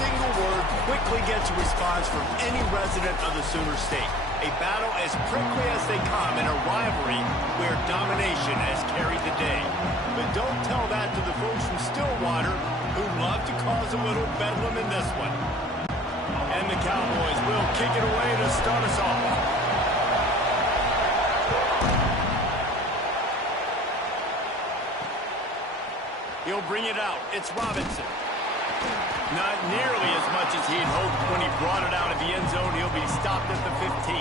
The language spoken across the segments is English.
single word quickly gets a response from any resident of the Sooner State. A battle as prickly as they come in a rivalry where domination has carried the day. But don't tell that to the folks from Stillwater who love to cause a little bedlam in this one. And the Cowboys will kick it away to start us off. He'll bring it out. It's Robinson. Not nearly as much as he'd hoped when he brought it out of the end zone. He'll be stopped at the 15.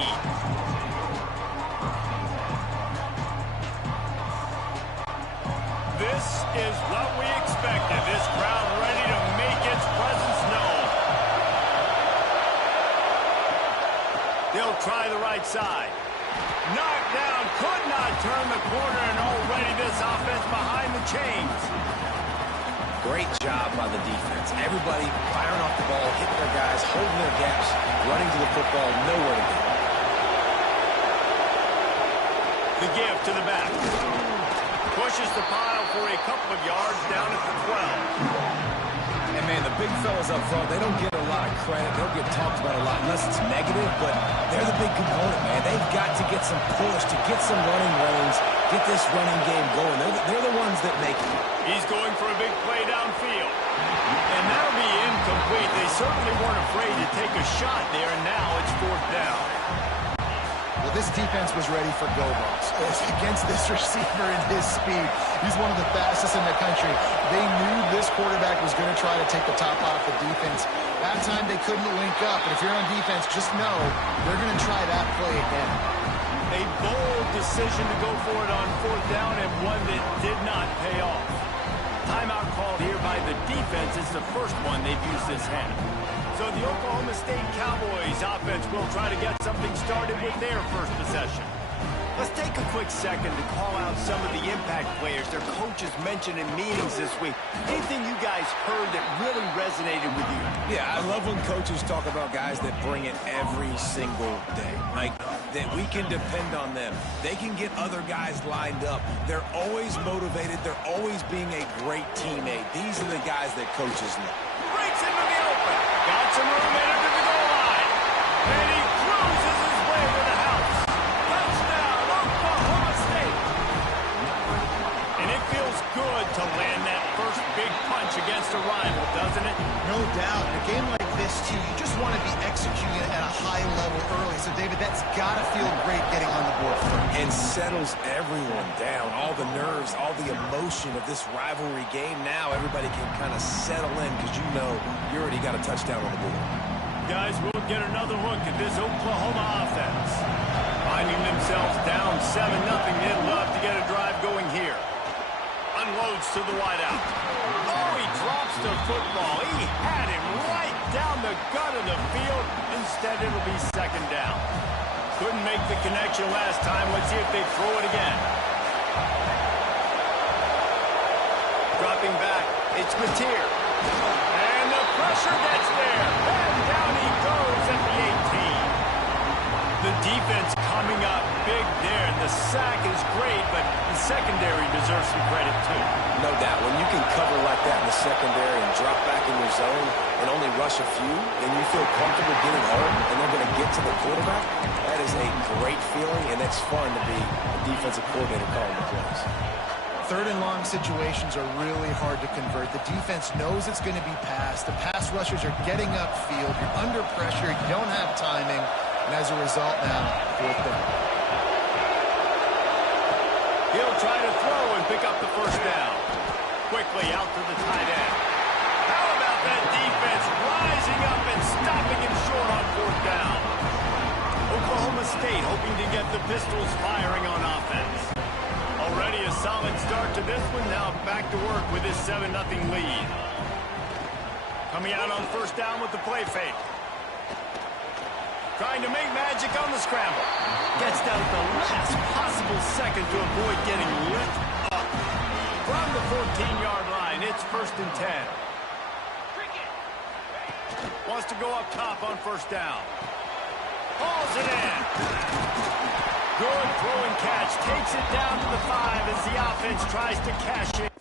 This is what we expected. This crowd ready to make its presence known. They'll try the right side. Knocked down, could not turn the corner, and already this offense behind the chains. Great job by the defense. Everybody firing off the ball, hitting their guys, holding their gaps, running to the football, nowhere to go. The give to the back. Pushes the pile for a couple of yards down at the 12. And, man, the big fellas up front, they don't get a lot of credit. They don't get talked about a lot unless it's negative, but they're the big component, man. They've got to get some push, to get some running lanes, get this running game going. They're the ones that make it. He's going for a big play downfield. And that'll be incomplete. They certainly weren't afraid to take a shot there, and now it's 4th down. Well, this defense was ready for go balls. Against this receiver and his speed, he's one of the fastest in the country. They knew this quarterback was going to try to take the top off the defense. That time they couldn't link up, but if you're on defense, just know they're going to try that play again. A bold decision to go for it on 4th down, and one that did not pay off. Timeout called here by the defense. It's the first one they've used this half. So the Oklahoma State Cowboys offense will try to get something started with their first possession. Let's take a quick second to call out some of the impact players their coaches mentioned in meetings this week. Anything you guys heard that really resonated with you? Yeah, I love when coaches talk about guys that bring it every single day. Like, that we can depend on them. They can get other guys lined up. They're always motivated. They're always being a great teammate. These are the guys that coaches love. Breaks into the open. Got some room in under the goal line. And he cruises his way to the house. Touchdown, Oklahoma State. And it feels good to land that first big punch against a rival, doesn't it? No doubt. In a game like this, too, you just want to be executing at a high level early. So, David, that's got to feel great getting on the board first. And settles everyone down. All the nerves, all the emotion of this rivalry game. Now everybody can kind of settle in because you know you already got a touchdown on the board. Guys, we'll get another look at this Oklahoma offense. Finding themselves down 7-0, they'd love to get a drive going here. Unloads to the wideout. Oh, he drops the football. He had him right down the gut of the field. Instead, it'll be 2nd down. Couldn't make the connection last time. Let's see if they throw it again. Dropping back. It's Mateer. And the pressure gets there. And down he goes at the 18. The defense coming up big there. And the sack is great, but the secondary deserves some credit, too. No doubt. When you can cover like that in the secondary and drop back in your zone and only rush a few, and you feel comfortable getting home, and they're going to get to the quarterback, that is a great feeling, and it's fun to be a defensive coordinator calling the plays. 3rd and long situations are really hard to convert. The defense knows it's going to be passed. The pass rushers are getting upfield. You're under pressure. You don't have timing. And as a result now, 4th down. He'll try to throw and pick up the 1st down. Quickly out to the tight end. How about that defense rising up and stopping him short on 4th down? Oklahoma State hoping to get the Pistols firing on offense. Already a solid start to this one. Now back to work with his 7-0 lead. Coming out on 1st down with the play fake. Trying to make magic on the scramble. Gets down at the last possible second to avoid getting lit up. From the 14-yard line, it's 1st and 10. Wants to go up top on 1st down. Hauls it in. Good throw and catch. Takes it down to the 5 as the offense tries to cash it.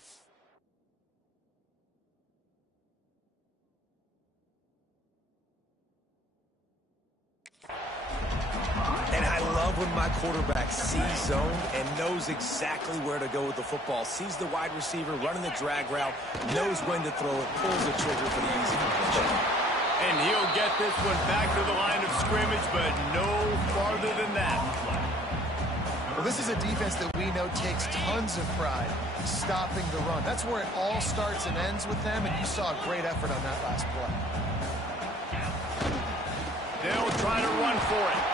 love when my quarterback sees zone and knows exactly where to go with the football. Sees the wide receiver running the drag route, knows when to throw it, pulls the trigger for the easy completion. And he'll get this one back to the line of scrimmage, but no farther than that. Well, this is a defense that we know takes tons of pride stopping the run. That's where it all starts and ends with them, and you saw a great effort on that last play. They'll try to run for it.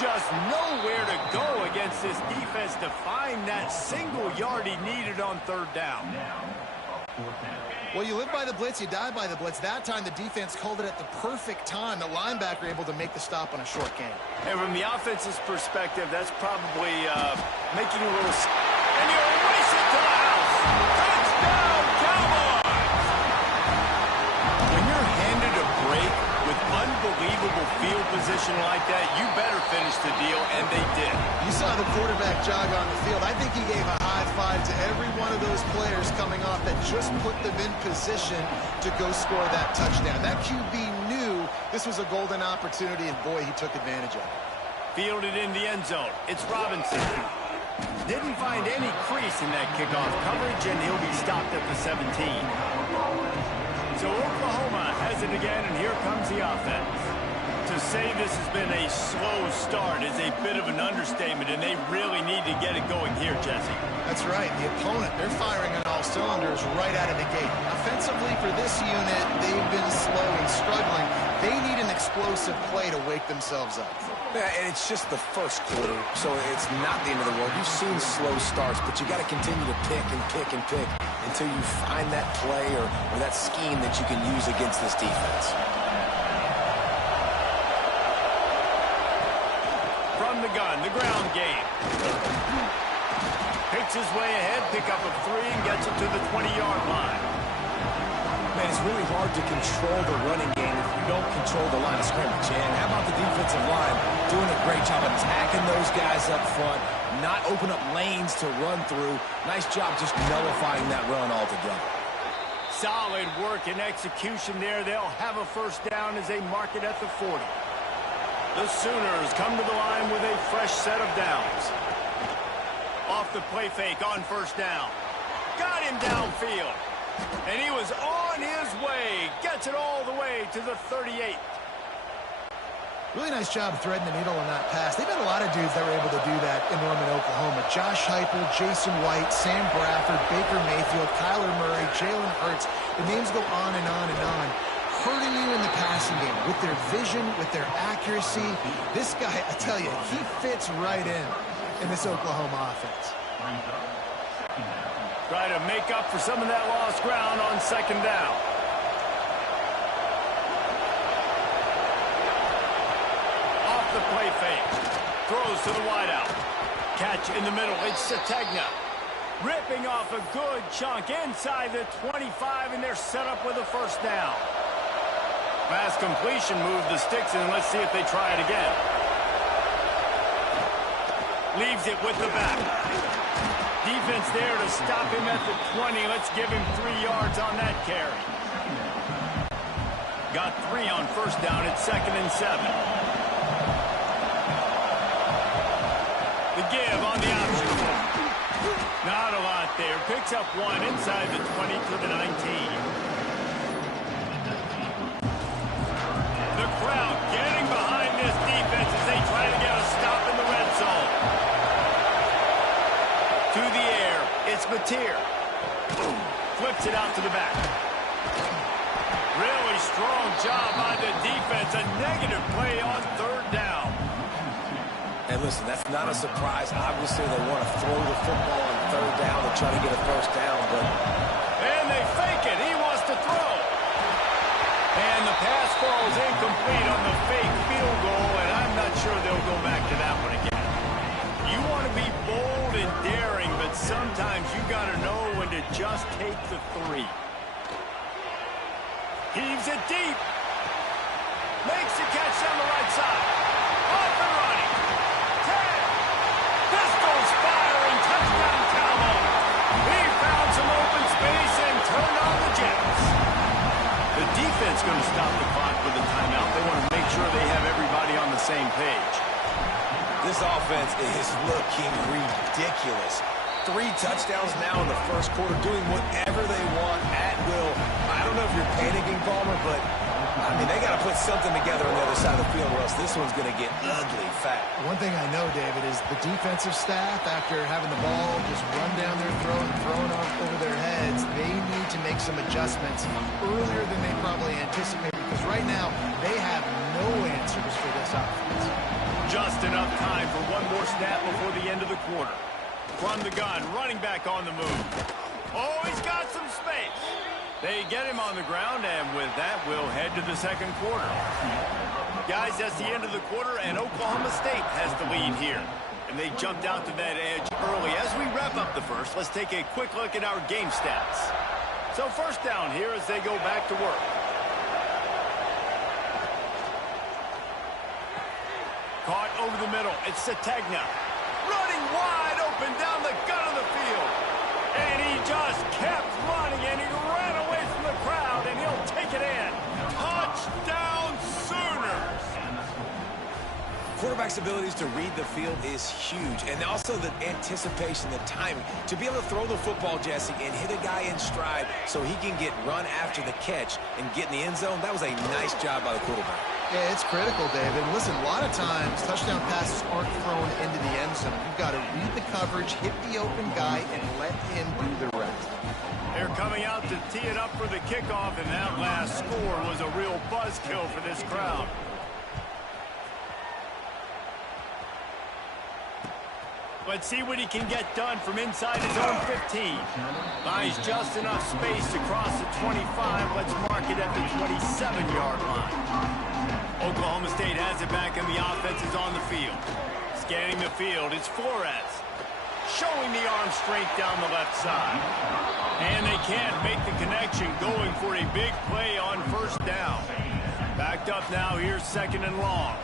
Just nowhere to go against this defense to find that single yard he needed on third down. Well, you live by the blitz, you die by the blitz. That time, the defense called it at the perfect time. The linebacker able to make the stop on a short game. And from the offense's perspective, that's probably making a little... And you'll race it to the house. Touchdown, Cowboys! When you're handed a break with unbelievable field position like that, you better finish the deal, and they did. You saw the quarterback jog on the field. I think he gave a high five to every one of those players coming off that just put them in position to go score that touchdown. That QB knew this was a golden opportunity, and boy, he took advantage of it. Fielded in the end zone. It's Robinson. Didn't find any crease in that kickoff coverage, and he'll be stopped at the 17. So Oklahoma has it again, and here comes the offense. To say this has been a slow start is a bit of an understatement, and they really need to get it going here, Jesse. That's right. The opponent, they're firing on all cylinders right out of the gate. Offensively for this unit, they've been slow and struggling. They need an explosive play to wake themselves up. Yeah, and it's just the first quarter, so it's not the end of the world. You've seen slow starts, but you got to continue to pick and pick and pick until you find that play or that scheme that you can use against this defense. From the gun, the ground game. Picks his way ahead, pick up of 3, and gets it to the 20-yard line. Man, it's really hard to control the running game if you don't control the line of scrimmage. And how about the defensive line doing a great job attacking those guys up front, not open up lanes to run through. Nice job just nullifying that run altogether. Solid work and execution there. They'll have a first down as they mark it at the 40. The Sooners come to the line with a fresh set of downs. Off the play fake on first down. Got him downfield. And he was on his way. Gets it all the way to the 38. Really nice job threading the needle on that pass. They've had a lot of dudes that were able to do that in Norman, Oklahoma. Josh Heupel, Jason White, Sam Bradford, Baker Mayfield, Kyler Murray, Jalen Hurts. The names go on and on and on. Hurting you in the passing game with their vision, with their accuracy. This guy, I tell you, he fits right in this Oklahoma offense. Try to make up for some of that lost ground on second down. Off the play fake. Throws to the wideout. Catch in the middle. It's Sategna. Ripping off a good chunk inside the 25, and they're set up with a first down. Pass completion, move the sticks, and let's see if they try it again. Leaves it with the back. Defense there to stop him at the 20. Let's give him 3 yards on that carry. Got 3 on first down. It's 2nd and 7. The give on the option. Not a lot there. Picks up 1 inside the 20 to the 19. The crowd getting behind this defense as they try to get a stop in the red zone. To the air, it's Mateer. Flips it out to the back. Really strong job by the defense. A negative play on third down. And listen, that's not a surprise. Obviously, they want to throw the football on third down and try to get a first down, but... And they fake it. He wants to throw. And the pass falls incomplete on the fake field goal, and I'm not sure they'll go back to that one again. You want to be bold and daring, but sometimes you got to know when to just take the 3. Heaves it deep. Makes the catch down the right side. Off and running. 10. Pistols firing. Touchdown, Cowboys. He found some open space and turned on the Jets. The defense going to stop the clock with a timeout. They want to make sure they have everybody on the same page. This offense is looking ridiculous. 3 touchdowns now in the first quarter, doing whatever they want at will. I don't know if you're panicking, Palmer, but, I mean, they got to put something together on the other side of the field, or else this one's going to get ugly fast. One thing I know, David, is the defensive staff, after having the ball just run down their throat and thrown off over their heads, they need to make some adjustments earlier than they probably anticipated, because right now they have no answers for this offense. Just enough time for one more snap before the end of the quarter. From the gun, running back on the move. Oh, he's got some space. They get him on the ground, and with that, we'll head to the second quarter. Guys, that's the end of the quarter, and Oklahoma State has the lead here. And they jumped out to that edge early. As we wrap up the first, let's take a quick look at our game stats. So first down here as they go back to work. Caught over the middle. It's Sategna. Running wide open down the gut of the field. And he just kept running, and he ran away from the crowd, and he'll take it in. Touchdown Sooners! Quarterback's abilities to read the field is huge, and also the anticipation, the timing. To be able to throw the football, Jesse, and hit a guy in stride so he can get run after the catch and get in the end zone, that was a nice job by the quarterback. Yeah, it's critical, David. Listen, a lot of times touchdown passes aren't thrown into the end zone. You've got to read the coverage, hit the open guy, and let him do the rest. They're coming out to tee it up for the kickoff, and that last score was a real buzzkill for this crowd. Let's see what he can get done from inside his own 15. Buys just enough space to cross the 25. Let's mark it at the 27-yard line. Oklahoma State has it back, and the offense is on the field. Scanning the field, it's Flores. Showing the arm strength down the left side. And they can't make the connection, going for a big play on first down. Backed up now, here's second and long.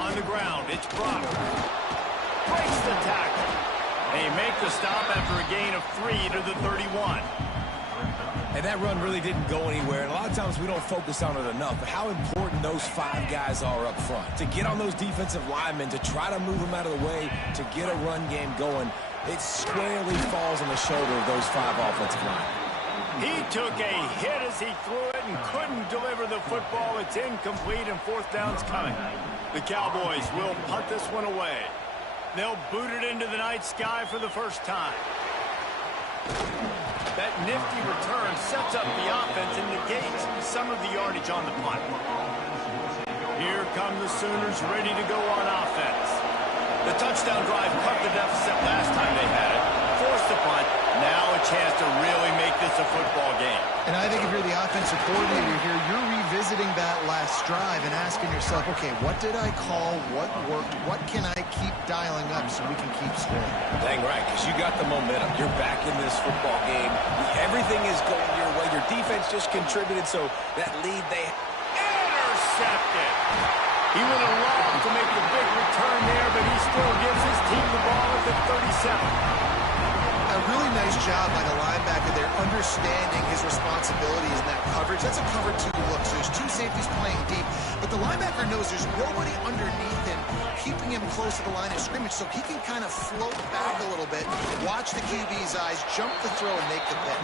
On the ground, it's Brock. Breaks the tackle. They make the stop after a gain of 3 to the 31. And that run really didn't go anywhere. And a lot of times we don't focus on it enough. But how important those 5 guys are up front. To get on those defensive linemen, to try to move them out of the way, to get a run game going, it squarely falls on the shoulder of those 5 offensive linemen. He took a hit as he threw it and couldn't deliver the football. It's incomplete, and fourth down's coming. The Cowboys will punt this one away. They'll boot it into the night sky for the first time. That nifty return sets up the offense and negates some of the yardage on the punt. Here come the Sooners ready to go on offense. The touchdown drive cut the deficit last time they had it. Forced the punt. Now a chance to really make this a football game. And I think if you're the offensive coordinator here, you're revisiting that last drive and asking yourself, okay, what did I call? What worked? What can I keep dialing up so we can keep scoring? Dang right, because you got the momentum. You're back in this football game. Everything is going your way. Your defense just contributed, so that lead they... Intercepted. He went along to make the big return there, but he still gives his team the ball at the 37. A really nice job by the linebacker there, understanding his responsibilities in that coverage. That's a cover 2 look, so there's 2 safeties playing deep. But the linebacker knows there's nobody underneath him, keeping him close to the line of scrimmage, so he can kind of float back a little bit, watch the QB's eyes, jump the throw, and make the pick.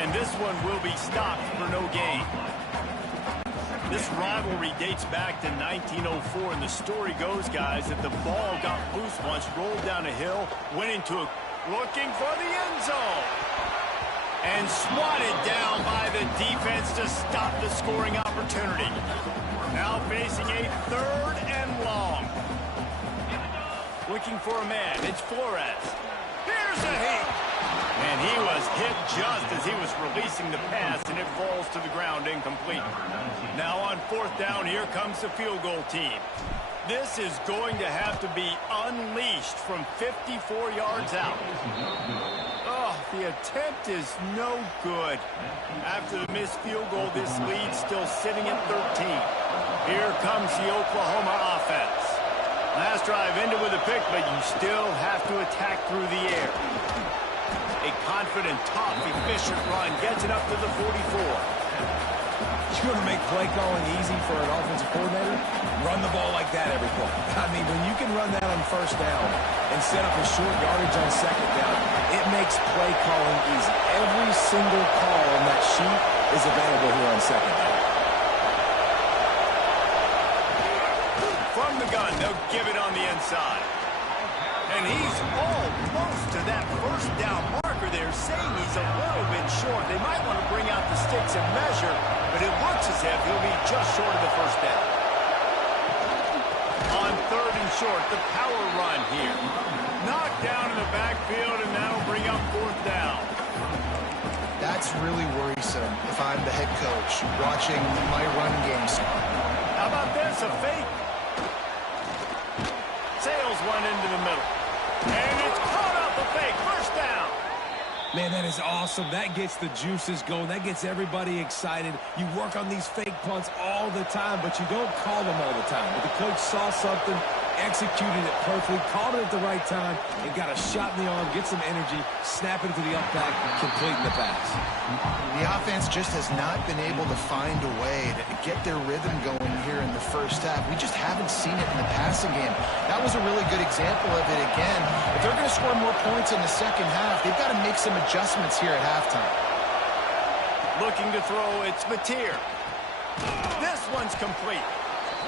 And this one will be stopped for no gain. This rivalry dates back to 1904, and the story goes, guys, that the ball got loose once, rolled down a hill, went into a... looking for the end zone. And swatted down by the defense to stop the scoring opportunity. Now facing a 3rd and long. Looking for a man. It's Flores. Here's a hit. And he was hit just as he was releasing the pass, and it falls to the ground incomplete. Now on 4th down, here comes the field goal team. This is going to have to be unleashed from 54 yards out. Oh, the attempt is no good. After the missed field goal, this lead still sitting at 13. Here comes the Oklahoma offense. Last drive ended with a pick, but you still have to attack through the air. A confident, tough, efficient run gets it up to the 44. You want to make play calling easy for an offensive coordinator? Run the ball like that every play. I mean, when you can run that on first down and set up a short yardage on second down, it makes play calling easy. Every single call on that sheet is available here on second down. From the gun, they'll give it on the inside. And he's almost to that first down marker there, saying he's a little bit short. They might want to bring out the sticks and measure, but it looks as if he'll be just short of the first down. On third and short, the power run here. Knocked down in the backfield, and that'll bring up fourth down. That's really worrisome if I'm the head coach watching my run game start. How about this, a fake? Sails one into the middle. And it's caught off the fake. First down. Man, that is awesome. That gets the juices going. That gets everybody excited. You work on these fake punts all the time, but you don't call them all the time. But the coach saw something, executed it perfectly, called it at the right time, and got a shot in the arm, get some energy, snap it to the up back, completing the pass. The offense just has not been able to find a way to get their rhythm going here in the first half. We just haven't seen it in the passing game. That was a really good example of it again. If they're going to score more points in the second half, they've got to make some adjustments here at halftime. Looking to throw, it's Mateer. This one's complete.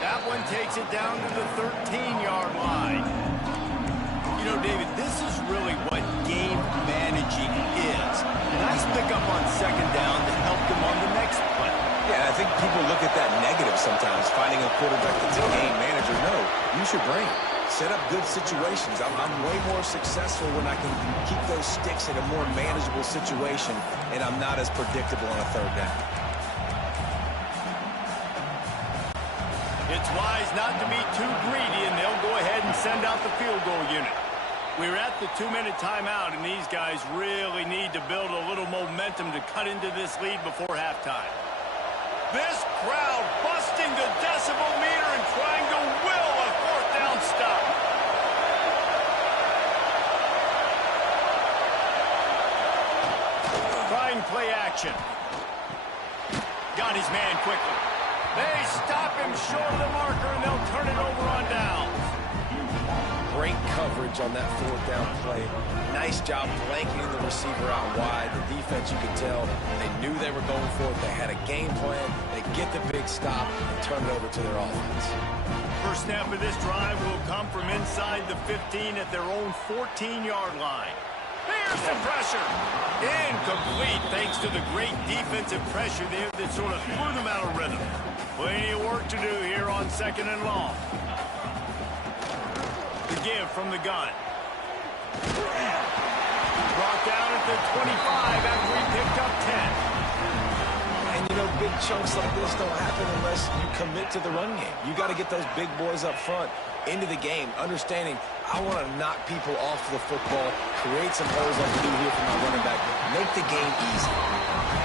That one takes it down to the 13-yard line. You know, David, this is really what game managing is. Nice pickup on second down to help them on the next play. Yeah, I think people look at that negative sometimes, finding a quarterback that's a game manager. No, use your brain. Set up good situations. I'm way more successful when I can keep those sticks in a more manageable situation, and I'm not as predictable on a third down. It's wise not to be too greedy, and they'll go ahead and send out the field goal unit. We're at the 2-minute timeout, and these guys really need to build a little momentum to cut into this lead before halftime. This crowd busting the decibel meter and trying to will a fourth down stop. Trying play action. Got his man quickly. They stop him short of the marker, and they'll turn it over on downs. Great coverage on that fourth down play. Nice job blanketing the receiver out wide. The defense, you could tell, they knew they were going for it. They had a game plan. They get the big stop and turn it over to their offense. First snap of this drive will come from inside the 15 at their own 14-yard line. Here's the pressure. Incomplete thanks to the great defensive pressure there that sort of threw them out of rhythm. Plenty of work to do here on second and long. The give from the gun. Brought down at the 25 after he picked up 10. And, you know, big chunks like this don't happen unless you commit to the run game. You got to get those big boys up front into the game, understanding I want to knock people off the football, create some holes like we do here for my running back, make the game easy.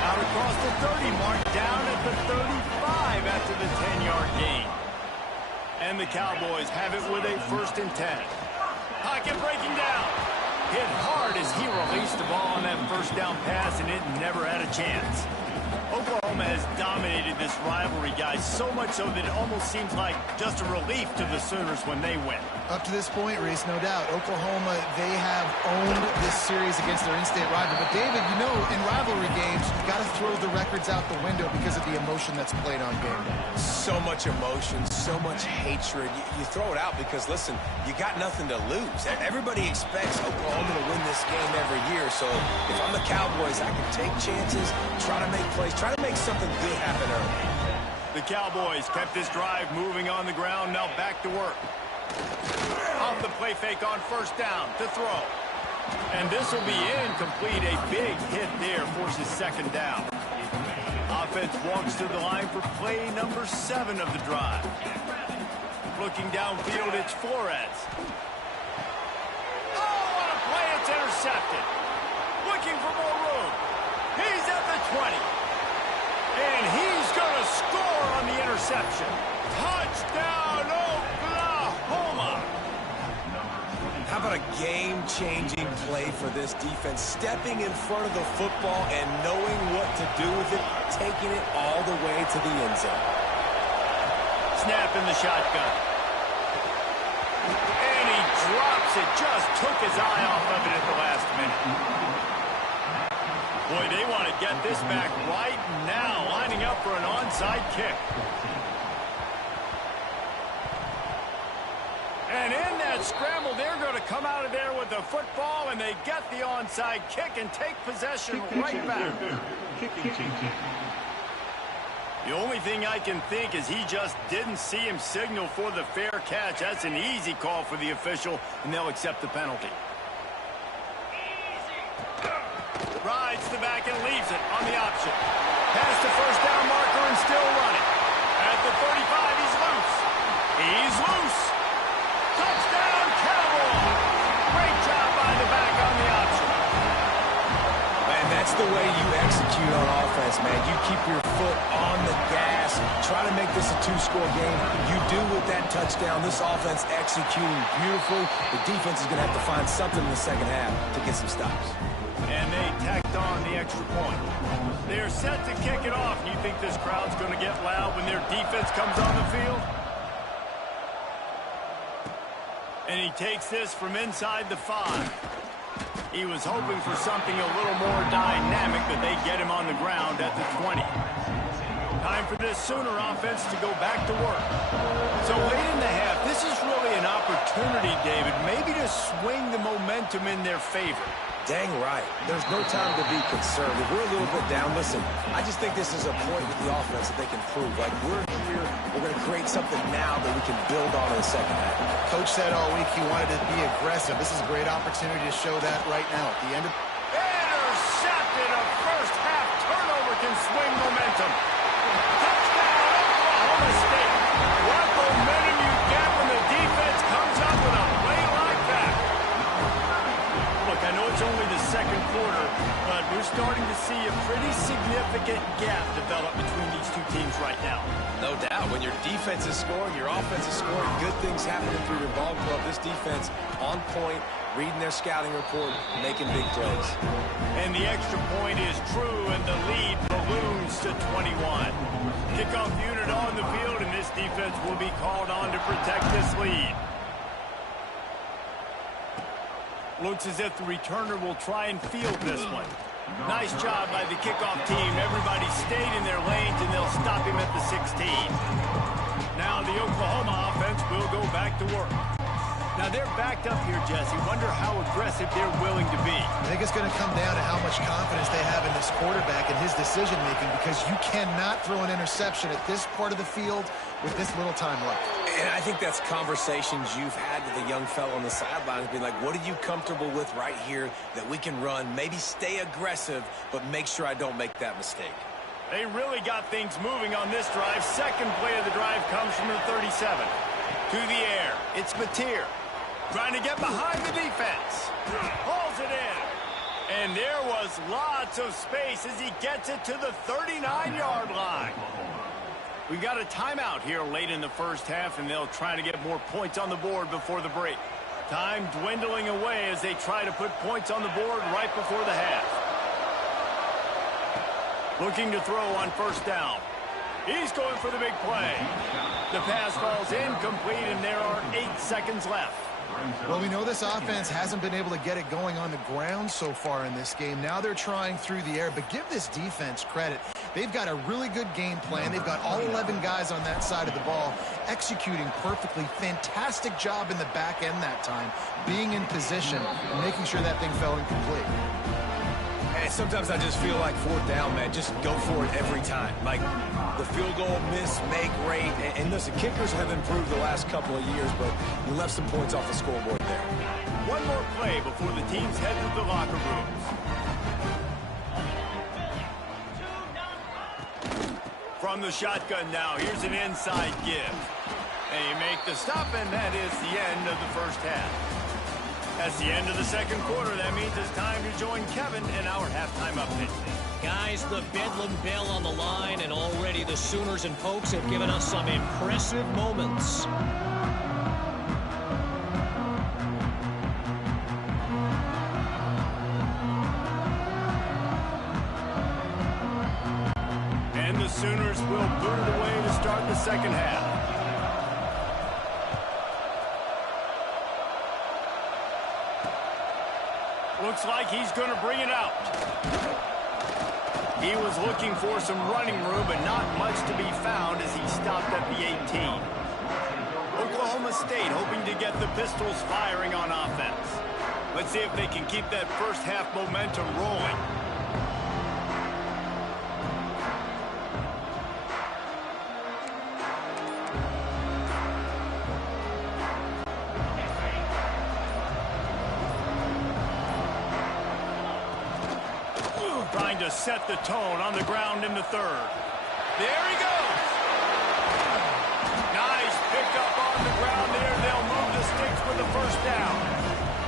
Out across the 30 mark, down at the 35 after the 10-yard gain. And the Cowboys have it with a 1st and 10. Pocket breaking down. Hit hard as he released the ball on that first down pass, and it never had a chance. Oklahoma has dominated this rivalry, guys, so much so that it almost seems like just a relief to the Sooners when they win. Up to this point, Reese, no doubt, Oklahoma, they have owned this series against their in-state rival. But, David, you know, in rivalry games, you've got to throw the records out the window because of the emotion that's played on game day. So much emotion, so much hatred. You throw it out because, listen, you got nothing to lose. Everybody expects Oklahoma to win this game every year. So if I'm the Cowboys, I can take chances, try to make plays, try to make something good happen early. The Cowboys kept this drive moving on the ground, now back to work. Off the play fake on first down to throw. And this will be incomplete. A big hit there forces second down. Offense walks to the line for play number 7 of the drive. Looking downfield, it's Flores. Oh, what a play, it's intercepted. Looking for more room. He's at the 20. And he's going to score on the interception. Touchdown, Oklahoma! How about a game-changing play for this defense? Stepping in front of the football and knowing what to do with it, taking it all the way to the end zone. Snap in the shotgun. And he drops it. Just took his eye off of it at the last minute. Boy, they want to get this back right now, lining up for an onside kick. And in that scramble, they're going to come out of there with the football, and they get the onside kick and take possession right back. The only thing I can think is he just didn't see him signal for the fair catch. That's an easy call for the official, and they'll accept the penalty. Rides the back and leaves it on the option. Past the first down marker and still running. At the 35, he's loose. He's loose. Touchdown, Cowboys! Great job by the back on the option. Man, that's the way you execute on offense, man. You keep your foot on the gas. Try to make this a two-score game. You do with that touchdown. This offense executing beautifully. The defense is going to have to find something in the second half to get some stops. And they tacked on the extra point. They're set to kick it off. You think this crowd's going to get loud when their defense comes on the field? And he takes this from inside the 5. He was hoping for something a little more dynamic, but they get him on the ground at the 20. Time for this Sooner offense to go back to work. So late in the half, this is really an opportunity, David, maybe to swing the momentum in their favor. Dang right. There's no time to be concerned. If we're a little bit down, listen, I just think this is a point with the offense that they can prove. Like, we're here, we're going to create something now that we can build on in the second half. Coach said all week he wanted to be aggressive. This is a great opportunity to show that right now at the end of... Intercepted. A first half turnover can swing momentum. Touchdown, Oklahoma State. What momentum you get when the defense comes up with a play like that. Look, I know it's only the second quarter, but we're starting to see a pretty significant gap develop between these two teams right now. No doubt. When your defense is scoring, your offense is scoring, good things happening through your ball club. This defense on point, reading their scouting report, making big plays. And the extra point is true, and the lead balloons to 21. Kickoff unit on the field, and this defense will be called on to protect this lead. Looks as if the returner will try and field this one. Nice job by the kickoff team. Everybody stayed in their lanes, and they'll stop him at the 16. Now the Oklahoma offense will go back to work. Now they're backed up here, Jesse. Wonder how aggressive they're willing to be. I think it's going to come down to how much confidence they have in this quarterback and his decision-making, because you cannot throw an interception at this part of the field with this little time left. And I think that's conversations you've had with a young fellow on the sidelines, being like, what are you comfortable with right here that we can run? Maybe stay aggressive, but make sure I don't make that mistake. They really got things moving on this drive. Second play of the drive comes from the 37. To the air, it's Mateer. Trying to get behind the defense. Pulls it in. And there was lots of space as he gets it to the 39-yard line. We got a timeout here late in the first half, and they'll try to get more points on the board before the break. Time dwindling away as they try to put points on the board right before the half. Looking to throw on first down. He's going for the big play. The pass falls incomplete, and there are 8 seconds left. Well, we know this offense hasn't been able to get it going on the ground so far in this game. Now they're trying through the air, but give this defense credit. They've got a really good game plan. They've got all 11 guys on that side of the ball executing perfectly. Fantastic job in the back end that time, being in position and making sure that thing fell incomplete. And sometimes I just feel like fourth down, man, just go for it every time. Like the field goal miss, make rate. And listen, kickers have improved the last couple of years, but you left some points off the scoreboard there. One more play before the teams head to the locker rooms. From the shotgun now, here's an inside give. They make the stop, and that is the end of the first half. That's the end of the second quarter. That means it's time to join Kevin in our halftime update. Guys, the Bedlam bell on the line, and already the Sooners and Pokes have given us some impressive moments. the Sooners will boot it away to start the second half. Looks like he's going to bring it out. He was looking for some running room, but not much to be found as he stopped at the 18. Oklahoma State hoping to get the Pistols firing on offense. Let's see if they can keep that first half momentum rolling. Trying to set the tone on the ground in the third. There he goes. Nice pickup on the ground there. They'll move the sticks with the first down.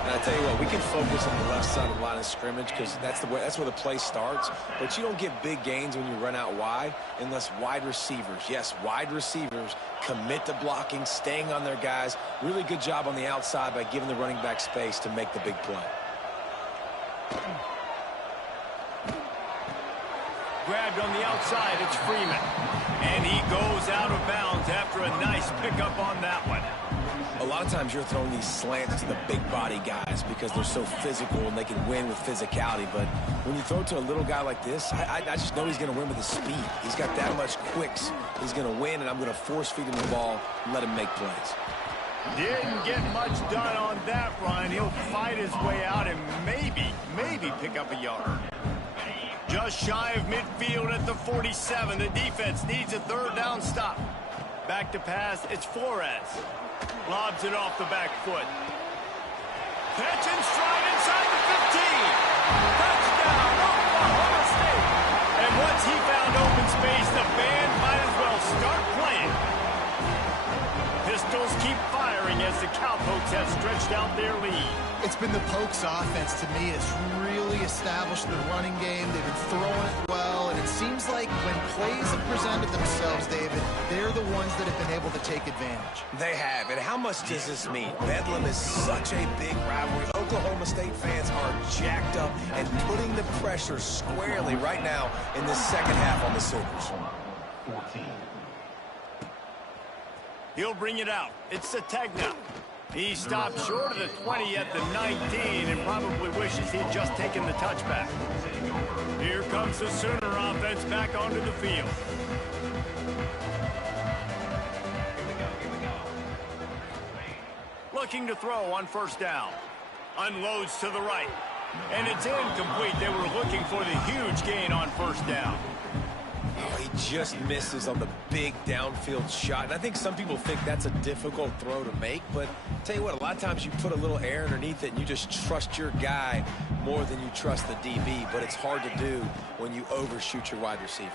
And I tell you what, we can focus on the left side of the line of scrimmage because that's where the play starts. But you don't get big gains when you run out wide unless wide receivers, yes, wide receivers, commit to blocking, staying on their guys. Really good job on the outside by giving the running back space to make the big play. Grabbed on the outside, it's Freeman. And he goes out of bounds after a nice pickup on that one. A lot of times you're throwing these slants to the big body guys because they're so physical and they can win with physicality. But when you throw to a little guy like this, I just know he's going to win with his speed. He's got that much quicks. He's going to win, and I'm going to force feed him the ball and let him make plays. Didn't get much done on that run. He'll fight his way out and maybe pick up a yard. Just shy of midfield at the 47. The defense needs a third down stop. Back to pass, it's Flores. Lobs it off the back foot. Catch and stride inside the 15. Touchdown, Oklahoma State. And once he found open space, the band might as well start playing. Pistols keep firing as the Cowpokes have stretched out their lead. It's been the Pokes offense to me. It's really established the running game. They've been throwing it well, and it seems like when plays have presented themselves, David, they're the ones that have been able to take advantage. They have, and how much does this mean? Bedlam is such a big rivalry. Oklahoma State fans are jacked up and putting the pressure squarely right now in this second half on the Sooners. 14. He'll bring it out. It's Sategna. He stopped short of the 20 at the 19 and probably wishes he'd just taken the touchback. Here comes the Sooner offense back onto the field. Looking to throw on first down. Unloads to the right. And it's incomplete. They were looking for the huge gain on first down. Oh, he just misses on the big downfield shot. And I think some people think that's a difficult throw to make. But tell you what, a lot of times you put a little air underneath it and you just trust your guy more than you trust the DB. But it's hard to do when you overshoot your wide receiver.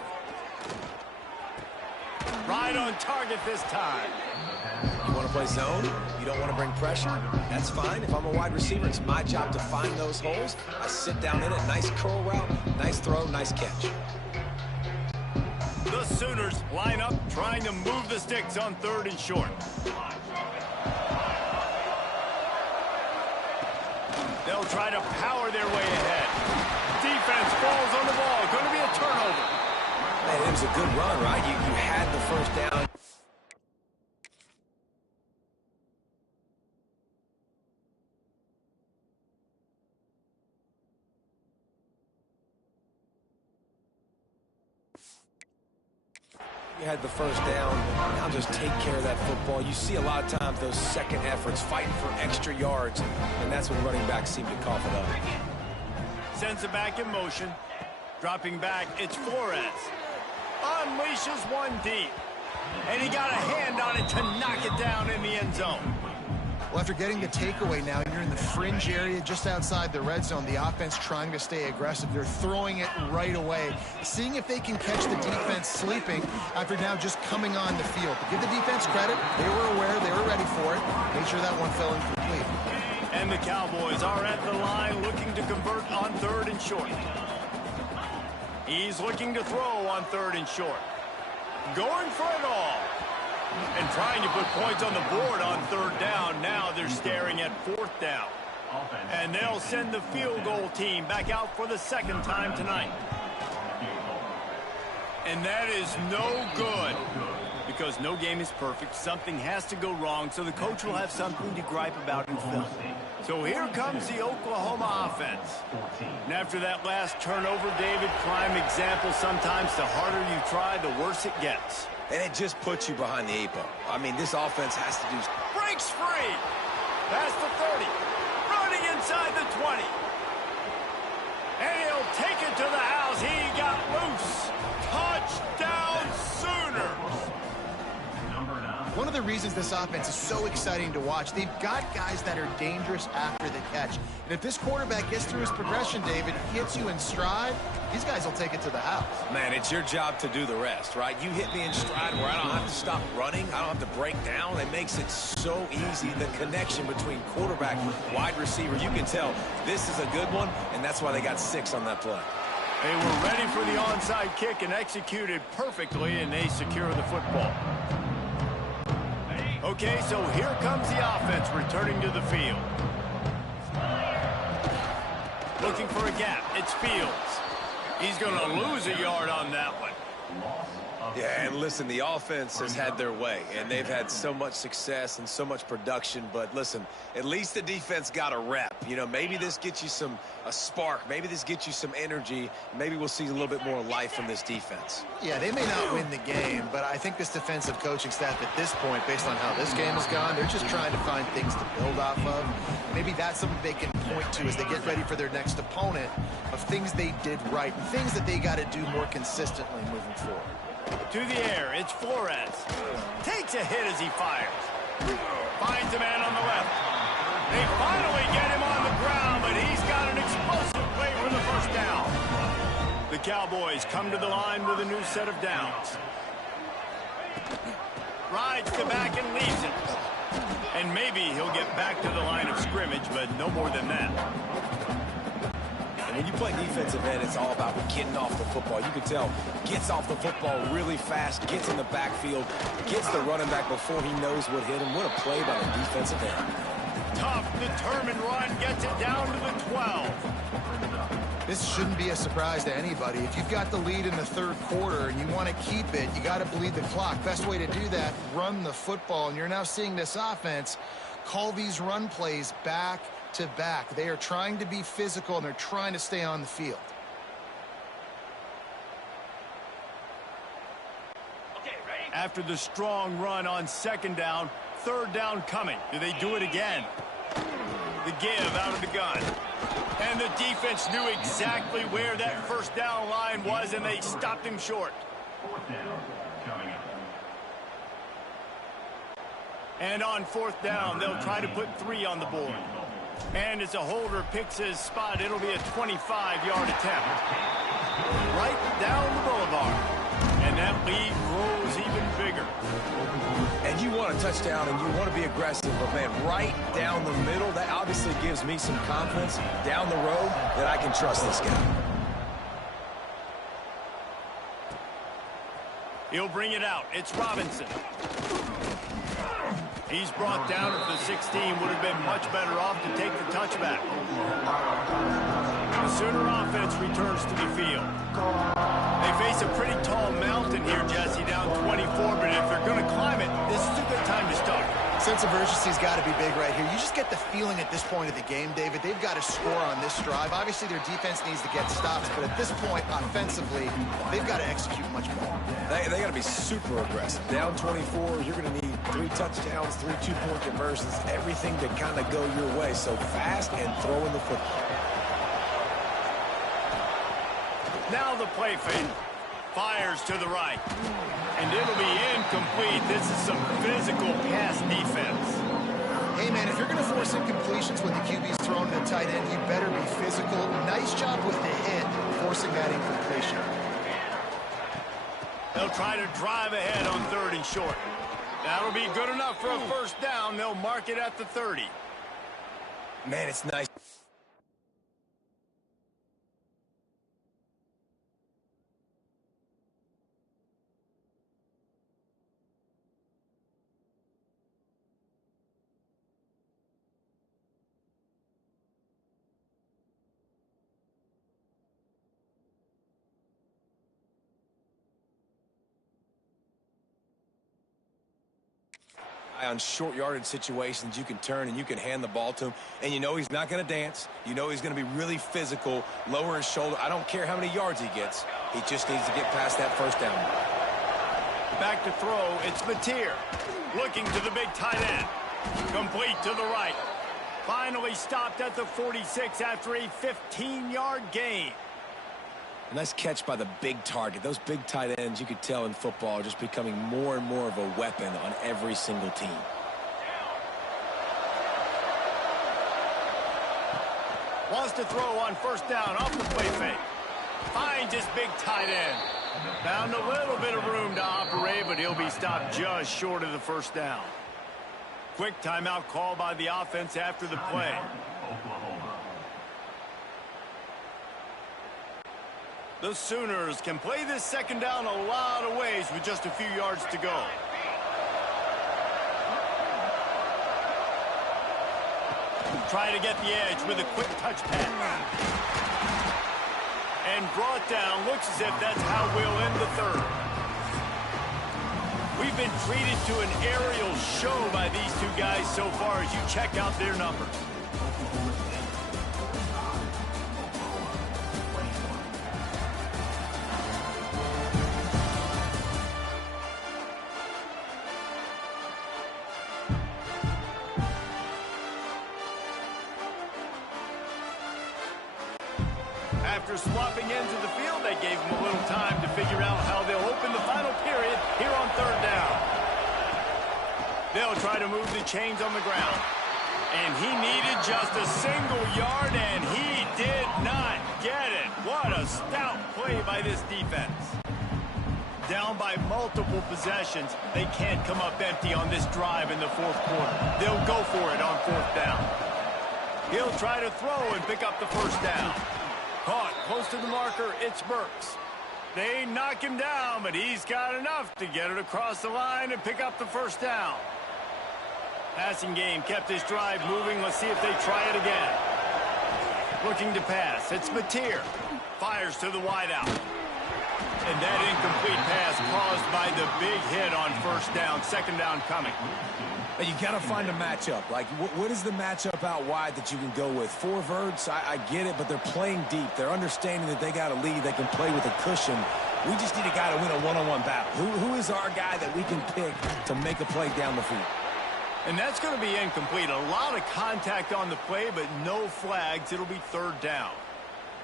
Right on target this time. You want to play zone? You don't want to bring pressure? That's fine. If I'm a wide receiver, it's my job to find those holes. I sit down in it. Nice curl route, nice throw, nice catch. The Sooners line up, trying to move the sticks on third and short. They'll try to power their way ahead. Defense falls on the ball. Going to be a turnover. Man, it was a good run, right? You had the first down. You had the first down. Now just take care of that football. You see a lot of times those second efforts fighting for extra yards, and that's when running backs seem to cough it up. Sends it back in motion. Dropping back, it's Flores. Unleashes one deep. And he got a hand on it to knock it down in the end zone. Well, after getting the takeaway now, you're in the fringe area just outside the red zone. The offense trying to stay aggressive. They're throwing it right away, seeing if they can catch the defense sleeping after now just coming on the field. But give the defense credit. They were aware. They were ready for it. Made sure that one fell incomplete. And the Cowboys are at the line looking to convert on third and short. He's looking to throw on third and short. Going for it all. And trying to put points on the board on third down. Now they're staring at fourth down. And they'll send the field goal team back out for the second time tonight. And that is no good. Because no game is perfect, something has to go wrong, so the coach will have something to gripe about in film. So here comes the Oklahoma offense. And after that last turnover, David, prime example, sometimes the harder you try, the worse it gets. And it just puts you behind the 8 ball. I mean, this offense has to do... Breaks free. Past the 30. Running inside the 20. And he'll take it to the house. He got loose. Touchdown Sooners. One of the reasons this offense is so exciting to watch, they've got guys that are dangerous after the catch. And if this quarterback gets through his progression, David, hits you in stride, these guys will take it to the house. Man, it's your job to do the rest, right? You hit me in stride where I don't have to stop running. I don't have to break down. It makes it so easy. The connection between quarterback and wide receiver, you can tell this is a good one, and that's why they got 6 on that play. They were ready for the onside kick and executed perfectly, and they secure the football. Okay, so here comes the offense returning to the field. Looking for a gap. It's Fields. He's going to lose a yard on that one. Yeah, and listen, the offense has had their way, and they've had so much success and so much production. But listen, at least the defense got a rep. You know, maybe this gets you a spark. Maybe this gets you some energy. Maybe we'll see a little bit more life from this defense. Yeah, they may not win the game, but I think this defensive coaching staff at this point, based on how this game has gone, they're just trying to find things to build off of. Maybe that's something they can point to as they get ready for their next opponent, of things they did right and things that they got to do more consistently moving forward. To the air, it's Flores. Takes a hit as he fires. Finds a man on the left. They finally get him on the ground, but he's got an explosive play for the first down. The Cowboys come to the line with a new set of downs. Rides the back and leaves it. And maybe he'll get back to the line of scrimmage, but no more than that. And when you play defensive end, it's all about getting off the football. You can tell, gets off the football really fast, gets in the backfield, gets the running back before he knows what hit him. What a play by the defensive end. Tough, determined run, gets it down to the 12. This shouldn't be a surprise to anybody. If you've got the lead in the third quarter and you want to keep it, you got to bleed the clock. Best way to do that, run the football. And you're now seeing this offense call these run plays back to back. They are trying to be physical, and they're trying to stay on the field. Okay, ready? After the strong run on second down, third down coming. Do they do it again? The give out of the gun. And the defense knew exactly where that first down line was, and they stopped him short. And on fourth down, they'll try to put 3 on the board. And as a holder picks his spot, it'll be a 25-yard attempt. Right down the boulevard. And that lead grows even bigger. And you want a touchdown and you want to be aggressive, but man, right down the middle, that obviously gives me some confidence down the road that I can trust this guy. He'll bring it out. It's Robinson. He's brought down at the 16. Would have been much better off to take the touchback. The Sooner offense returns to the field. They face a pretty tall mountain here, Jesse, down 24, but if they're going to climb it, this is a good time to start. Sense of urgency's got to be big right here. You just get the feeling at this point of the game, David, they've got to score on this drive. Obviously, their defense needs to get stops, but at this point, offensively, they've got to execute much more. They got to be super aggressive. Down 24, you're going to need 3 touchdowns, 3 two-point conversions, everything to kind of go your way. So fast and throwing the football. Now the play fake. Fires to the right. And it'll be incomplete. This is some physical pass defense. Hey, man, if you're going to force incompletions when the QB's thrown to the tight end, you better be physical. Nice job with the hit, forcing that incompletion. They'll try to drive ahead on 3rd and short. That'll be good enough for a first down. They'll mark it at the 30. Man, it's nice. On short yardage situations, you can turn and you can hand the ball to him, and you know he's not going to dance. You know he's going to be really physical, lower his shoulder. I don't care how many yards he gets. He just needs to get past that first down. Back to throw, it's Mateer. Looking to the big tight end. Complete to the right. Finally stopped at the 46 after a 15-yard gain. A nice catch by the big target. Those big tight ends, you could tell in football, are just becoming more and more of a weapon on every single team. Wants to throw on first down off the play fake. Finds his big tight end. Found a little bit of room to operate, but he'll be stopped just short of the first down. Quick timeout call by the offense after the play. The Sooners can play this second down a lot of ways with just a few yards to go. Try to get the edge with a quick touch pass. And brought down. Looks as if that's how we'll end the third. We've been treated to an aerial show by these two guys so far as you check out their numbers. After swapping ends of the field, they gave him a little time to figure out how they'll open the final period here on third down. They'll try to move the chains on the ground. And he needed just a single yard, and he did not get it. What a stout play by this defense. Down by multiple possessions, they can't come up empty on this drive in the fourth quarter. They'll go for it on fourth down. He'll try to throw and pick up the first down. Caught close to the marker, it's Burks. They knock him down, but he's got enough to get it across the line and pick up the first down. Passing game kept this drive moving. Let's see if they try it again. Looking to pass, it's Mateer. Fires to the wideout. And that incomplete pass caused by the big hit on first down. Second down coming. You got to find a matchup. Like, what is the matchup out wide that you can go with? Four verts, I get it, but they're playing deep. They're understanding that they got a lead. They can play with a cushion. We just need a guy to win a one-on-one battle. Who is our guy that we can pick to make a play down the field? And that's going to be incomplete. A lot of contact on the play, but no flags. It'll be third down.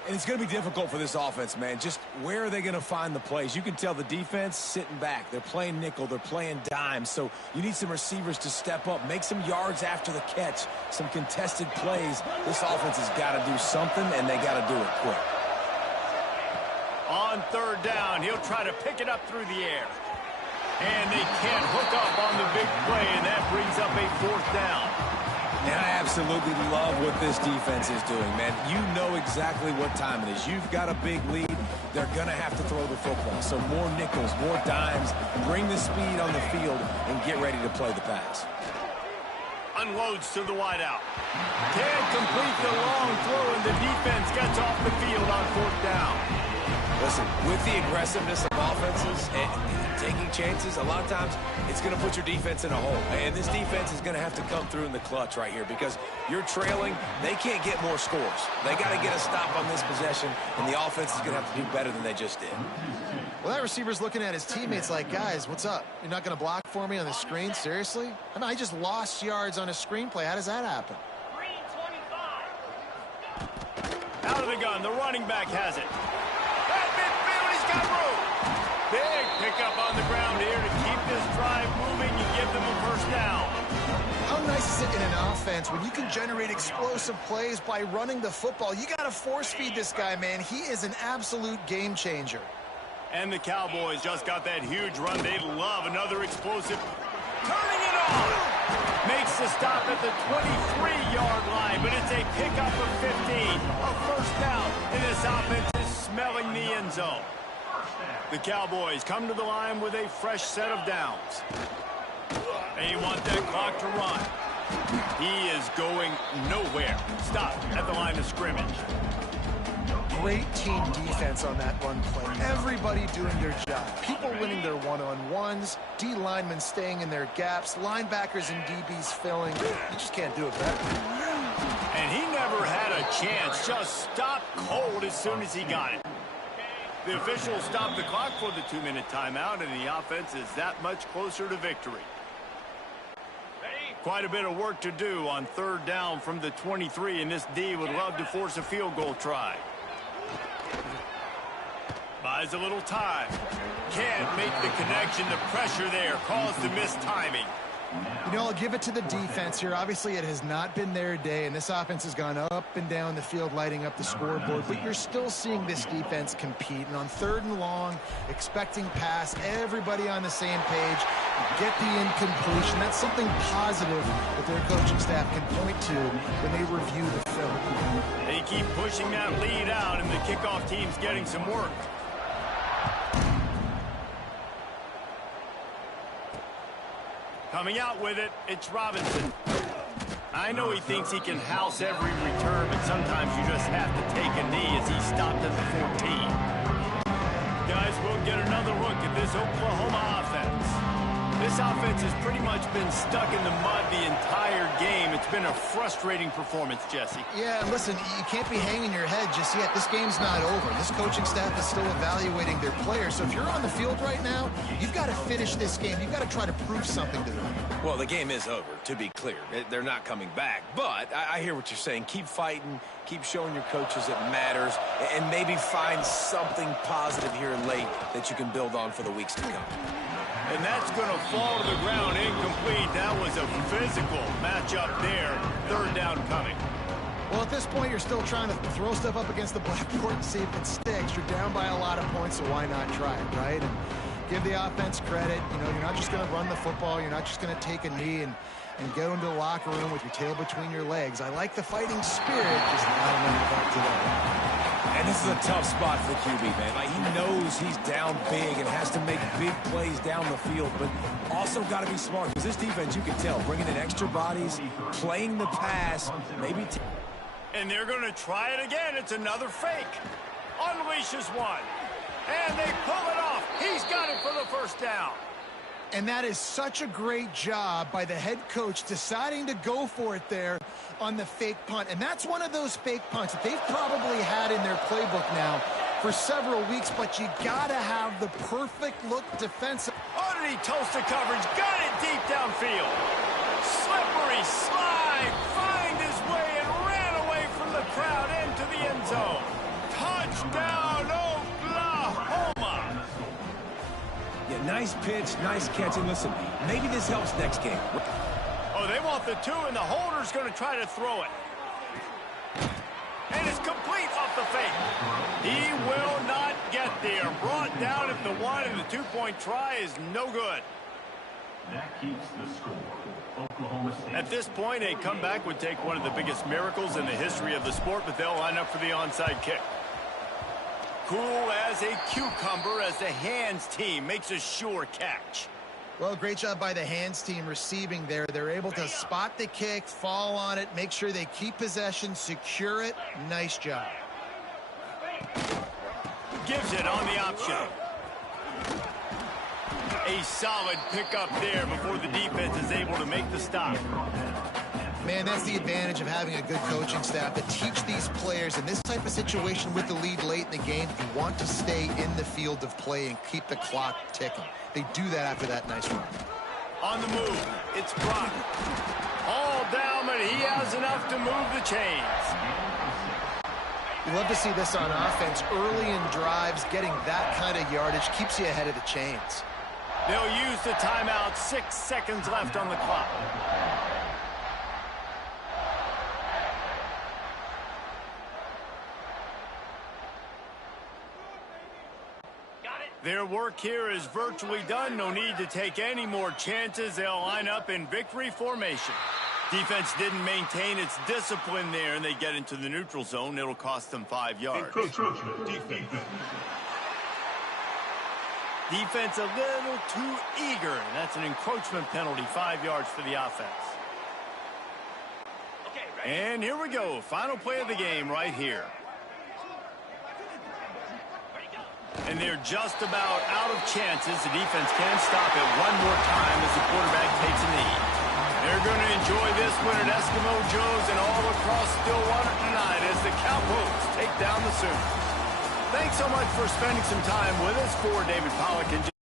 And it's going to be difficult for this offense, man. Just where are they going to find the plays? You can tell the defense sitting back. They're playing nickel. They're playing dime. So you need some receivers to step up, make some yards after the catch, some contested plays. This offense has got to do something, and they got to do it quick. On third down, he'll try to pick it up through the air. And they can't hook up on the big play, and that brings up a fourth down. And I absolutely love what this defense is doing, man. You know exactly what time it is. You've got a big lead. They're going to have to throw the football. So more nickels, more dimes. Bring the speed on the field and get ready to play the pass. Unloads to the wideout. Can't complete the long throw, and the defense gets off the field on fourth down. Listen, with the aggressiveness of offenses and taking chances, a lot of times it's going to put your defense in a hole. And this defense is going to have to come through in the clutch right here because you're trailing. They can't get more scores. They got to get a stop on this possession, and the offense is going to have to do better than they just did. Well, that receiver's looking at his teammates like, guys, what's up? You're not going to block for me on the screen? Seriously? I mean, I just lost yards on a screenplay. How does that happen? Out of the gun, the running back has it. At midfield, he's got room. Big pickup on the ground here to keep this drive moving and give them a first down. How nice is it in an offense when you can generate explosive plays by running the football? You got to force feed this guy, man. He is an absolute game changer. And the Cowboys just got that huge run. They love another explosive. Turning it on. Makes the stop at the 23-yard line, but it's a pickup of 15. A first down, and this offense is smelling the end zone. The Cowboys come to the line with a fresh set of downs. They want that clock to run. He is going nowhere. Stop at the line of scrimmage. great team defense on that run play. Everybody doing their job. People winning their one-on-ones, D linemen staying in their gaps, linebackers and DBs filling. You just can't do it better. And he never had a chance. Just stopped cold as soon as he got it. The officials stopped the clock for the 2-minute timeout, and the offense is that much closer to victory. Quite a bit of work to do on 3rd down from the 23, and this D would love to force a field goal try. Buys a little time. Can't make the connection. The pressure there caused the missed timing. You know, I'll give it to the defense here. Obviously, it has not been their day, and this offense has gone up and down the field, lighting up the scoreboard. But you're still seeing this defense compete. And on 3rd and long, expecting pass, everybody on the same page, get the incompletion. That's something positive that their coaching staff can point to when they review the film. They keep pushing that lead out, and the kickoff team's getting some work. Coming out with it, it's Robinson. I know he thinks he can house every return, but sometimes you just have to take a knee as he stopped at the 14. Guys, we'll get another look at this Oklahoma offense. This offense has pretty much been stuck in the mud the entire game. It's been a frustrating performance, Jesse. Yeah, and listen, you can't be hanging your head just yet. This game's not over. This coaching staff is still evaluating their players. So if you're on the field right now, you've got to finish this game. You've got to try to prove something to them. Well, the game is over, to be clear. They're not coming back. But I hear what you're saying. Keep fighting. Keep showing your coaches it matters. And maybe find something positive here late that you can build on for the weeks to come. And that's going to fall to the ground incomplete. That was a physical matchup there. 3rd down coming. Well, at this point, you're still trying to throw stuff up against the blackboard and see if it sticks. You're down by a lot of points, so why not try it, right? And give the offense credit. You know, you're not just going to run the football. You're not just going to take a knee and go into the locker room with your tail between your legs. I like the fighting spirit, just not enough back today. And this is a tough spot for the QB, man. Like, he knows he's down big and has to make big plays down the field, but also got to be smart. Because this defense, you can tell, bringing in extra bodies, playing the pass, maybe... And they're going to try it again. It's another fake. Unleashes one. And they pull it off. He's got it for the 1st down. And that is such a great job by the head coach deciding to go for it there on the fake punt. And that's one of those fake punts that they've probably had in their playbook now for several weeks, but you got to have the perfect look defensive. Oh, did he toast the coverage? Got it deep downfield. Slippery slide. Find his way and ran away from the crowd into the end zone. Touchdown, Oklahoma. Yeah, nice pitch, nice catch. And listen, maybe this helps next game. Oh, they want the 2, and the holder's going to try to throw it. And it's complete off the fake. He will not get there. Brought down at the 1, and the 2-point try is no good. That keeps the score. Oklahoma State. At this point, a comeback would take one of the biggest miracles in the history of the sport, but they'll line up for the onside kick. Cool as a cucumber as the hands team makes a sure catch. Well, great job by the hands team receiving there. They're able to spot the kick, fall on it, make sure they keep possession, secure it. Nice job. Gives it on the option. A solid pickup there before the defense is able to make the stop. Man, that's the advantage of having a good coaching staff that teach these players in this type of situation with the lead late in the game. You want to stay in the field of play and keep the clock ticking. They do that after that nice run. On the move, it's Brock. All down, but he has enough to move the chains. You love to see this on offense. Early in drives, getting that kind of yardage keeps you ahead of the chains. They'll use the timeout. 6 seconds left on the clock. Their work here is virtually done. No need to take any more chances. They'll line up in victory formation. Defense didn't maintain its discipline there, and they get into the neutral zone. It'll cost them 5 yards. Defense a little too eager, and that's an encroachment penalty, 5 yards for the offense. And here we go. Final play of the game right here. And they're just about out of chances. The defense can stop it one more time as the quarterback takes a knee. They're going to enjoy this one at Eskimo Joe's and all across Stillwater tonight as the Cowboys take down the Sooners. Thanks so much for spending some time with us. For David Pollack and